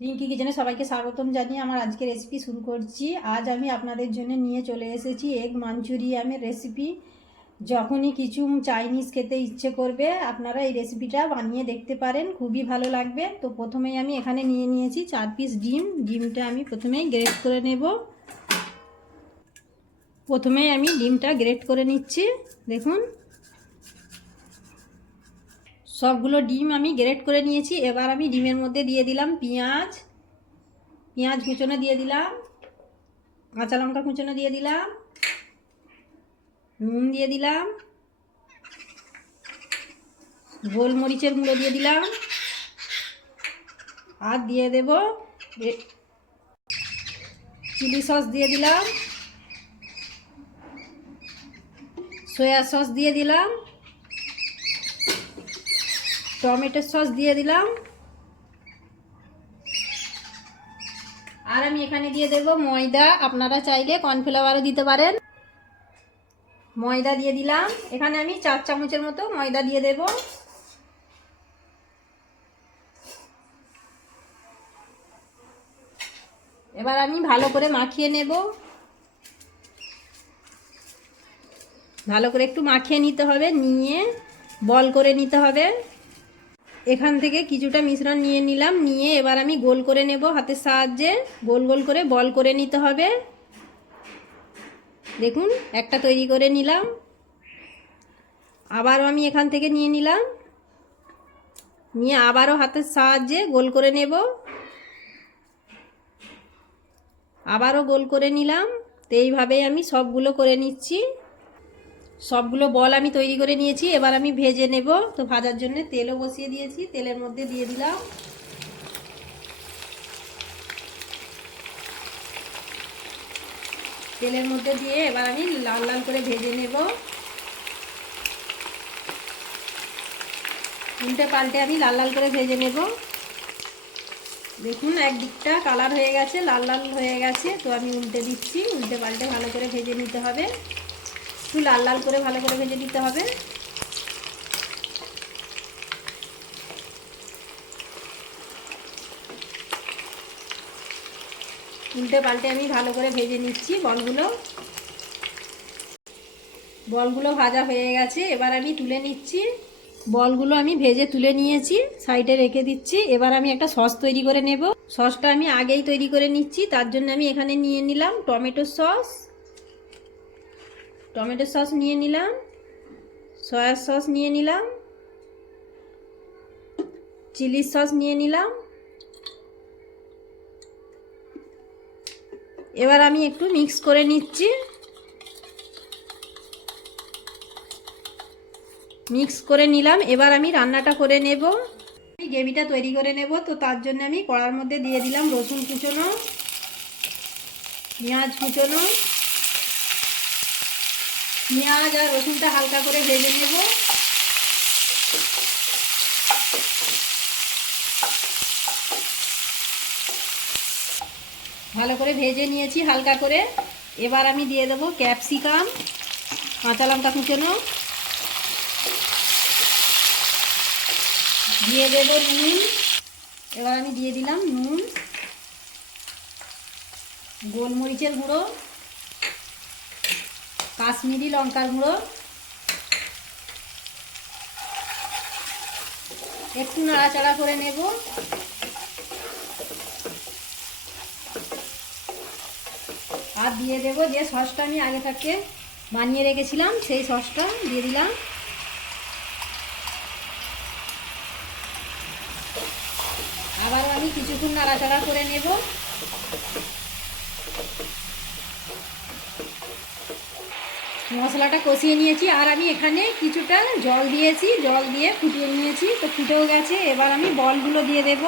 রিঙ্কি কিচেনে সবাইকে স্বাগতম জানিয়ে আমার আজকে রেসিপি শুরু করছি। আজ আমি আপনাদের জন্য নিয়ে চলে এসেছি এগ মাঞ্চুরিয়ামের রেসিপি যখনই কিছু চাইনিজ খেতে ইচ্ছে করবে, আপনারা এই রেসিপিটা বানিয়ে দেখতে পারেন, খুবই ভালো লাগবে। তো প্রথমেই আমি এখানে নিয়ে নিয়েছি চার পিস ডিম। ডিমটা আমি প্রথমেই গ্রেট করে নেব। প্রথমেই আমি ডিমটা গ্রেট করে নিচ্ছি। দেখুন সবগুলো ডিম আমি গ্রেট করে নিয়েছি। এবার আমি ডিমের মধ্যে দিয়ে দিলাম পেঁয়াজ। পেঁয়াজ কুচনো দিয়ে দিলাম। কাঁচা লঙ্কা কুচনো দিয়ে দিলাম। নুন দিয়ে দিলাম। গোলমরিচের গুঁড়ো দিয়ে দিলাম। আর দিয়ে দেব চিলি সস দিয়ে দিলাম। সয়া সস দিয়ে দিলাম। টমেটো সস দিয়ে দিলাম। আর আমি এখানে দিয়ে দেব ময়দা। আপনারা চাইলে কর্নফ্লাওয়ারও দিতে পারেন। ময়দা দিয়ে দিলাম। এখানে আমি চার চামচের মতো ময়দা দিয়ে দেব। এবার আমি ভালো করে মাখিয়ে নেব। ভালো করে একটু মাখিয়ে নিতে হবে, নিয়ে বল করে নিতে হবে। এখান থেকে কিছুটা মিশ্রণ নিয়ে নিলাম, নিয়ে এবার আমি গোল করে নেব হাতের সাহায্যে। গোল গোল করে বল করে নিতে হবে। দেখুন, একটা তৈরি করে নিলাম। আবারও আমি এখান থেকে নিয়ে নিলাম। নিয়ে আবারও হাতের সাহায্যে গোল করে নেব। আবারও গোল করে নিলাম। তো এইভাবেই আমি সবগুলো করে নিচ্ছি। সবগুলো বল আমি তৈরি করে নিয়েছি, এবার আমি ভেজে নেব। তো ভাজার জন্য তেলও বসিয়ে দিয়েছি, তেলের মধ্যে দিয়ে দিলাম। তেলের মধ্যে দিয়ে এবার আমি লাল লাল করে ভেজে নেব। উল্টে পাল্টে আমি লাল লাল করে ভেজে নেব। দেখুন, একদিকটা কালার হয়ে গেছে, লাল লাল হয়ে গেছে। তো আমি উল্টে দিচ্ছি, উল্টে পাল্টে ভালো করে ভেজে নিতে হবে। একটু লাল লাল করে ভালো করে ভেজে দিতে হবে। উল্টে পাল্টে আমি ভালো করে ভেজে নিচ্ছি বলগুলো। বলগুলো ভাজা হয়ে গেছে, এবার আমি তুলে নিচ্ছি। বলগুলো আমি ভেজে তুলে নিয়েছি, সাইডে রেখে দিচ্ছি। এবার আমি একটা সস তৈরি করে নেব। সসটা আমি আগেই তৈরি করে নিচ্ছি, তার জন্য আমি এখানে নিয়ে নিলাম টমেটো সস। টমেটো সস নিয়ে নিলাম, সয়া সস নিয়ে নিলাম, চিলি সস নিয়ে নিলাম। এবার আমি একটু মিক্স করে নিচ্ছি। মিক্স করে নিলাম, এবার আমি রান্নাটা করে নেব। আমি গ্রেভিটা তৈরি করে নেব, তো তার জন্য আমি কড়ার মধ্যে দিয়ে দিলাম রসুন কুচোনো, পেঁয়াজ কুচোনো। পেঁয়াজ আর রসুনটা হালকা করে ভেজে নেব। ভালো করে ভেজে নিয়েছি হালকা করে। এবার আমি দিয়ে দেবো ক্যাপসিকাম, কাঁচা লঙ্কা কুচোনো। দিয়ে দেবো নুন। এবার আমি দিয়ে দিলাম নুন, গোলমরিচের গুঁড়ো। কাশ্মীরি লঙ্কার গুঁড়ো। একটু নাড়াচাড়া করে নেব। আর দিয়ে দেব যে সসটা আমি আগে থেকে বানিয়ে রেখেছিলাম, সেই সসটা দিয়ে দিলাম। আবারও আমি কিছুক্ষণ নাড়াচাড়া করে নেব। মশলাটা কষিয়ে নিয়েছি, আর আমি এখানে কিছুটা জল দিয়েছি, জল দিয়ে ফুটিয়ে নিয়েছি, তো ফুটেও গেছে। এবার আমি বলগুলো দিয়ে দেব।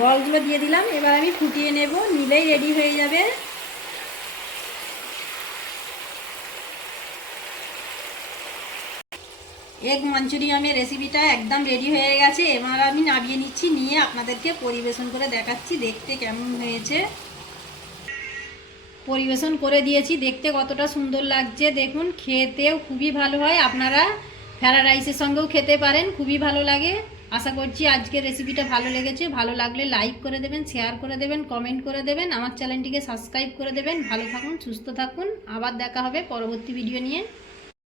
বলগুলো দিয়ে দিলাম, এবার আমি ফুটিয়ে নেব, নিলেই রেডি হয়ে যাবে। এগ মাঞ্চুরিয়ামের রেসিপিটা একদম রেডি হয়ে গেছে। এবার আমি নামিয়ে নিচ্ছি, নিয়ে আপনাদেরকে পরিবেশন করে দেখাচ্ছি, দেখতে কেমন হয়েছে। পরিবেশন করে দিয়েছি। দেখতে কতটা সুন্দর লাগছে। দেখুন, খেতেও খুবই ভালো হয়। আপনারা ফ্রায়েড রাইসের সঙ্গেও খেতে পারেন, খুবই ভালো লাগে। আশা করছি আজকের রেসিপিটা ভালো লেগেছে। ভালো লাগলে লাইক করে দেবেন শেয়ার করে দেবেন কমেন্ট করে দেবেন, আমার চ্যানেলটিকে সাবস্ক্রাইব করে দেবেন। ভালো থাকুন, সুস্থ থাকুন। আবার দেখা হবে পরবর্তী ভিডিও নিয়ে।